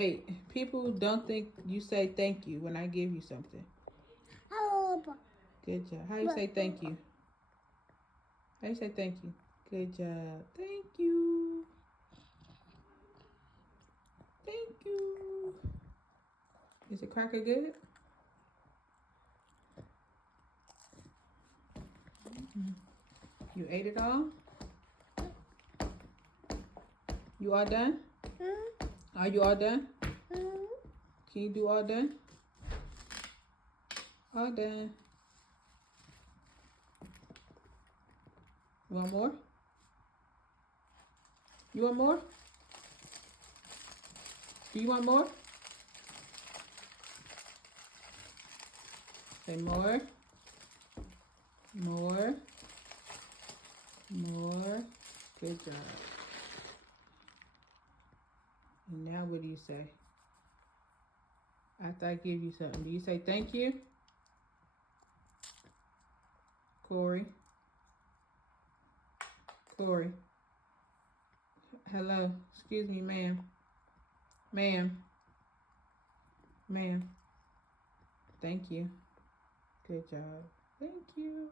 Wait, people don't think you say thank you when I give you something. Good job. How you say thank you? How you say thank you? Good job. Thank you. Thank you. Is the cracker good? You ate it all? You all done? Are you all done? Can you do all done? All done. You want more? You want more? Do you want more? Say more. More. More. Good job. And now what do you say? After I give you something, do you say thank you? Corey. Corey. Hello. Excuse me, ma'am. Ma'am. Ma'am. Thank you. Good job. Thank you.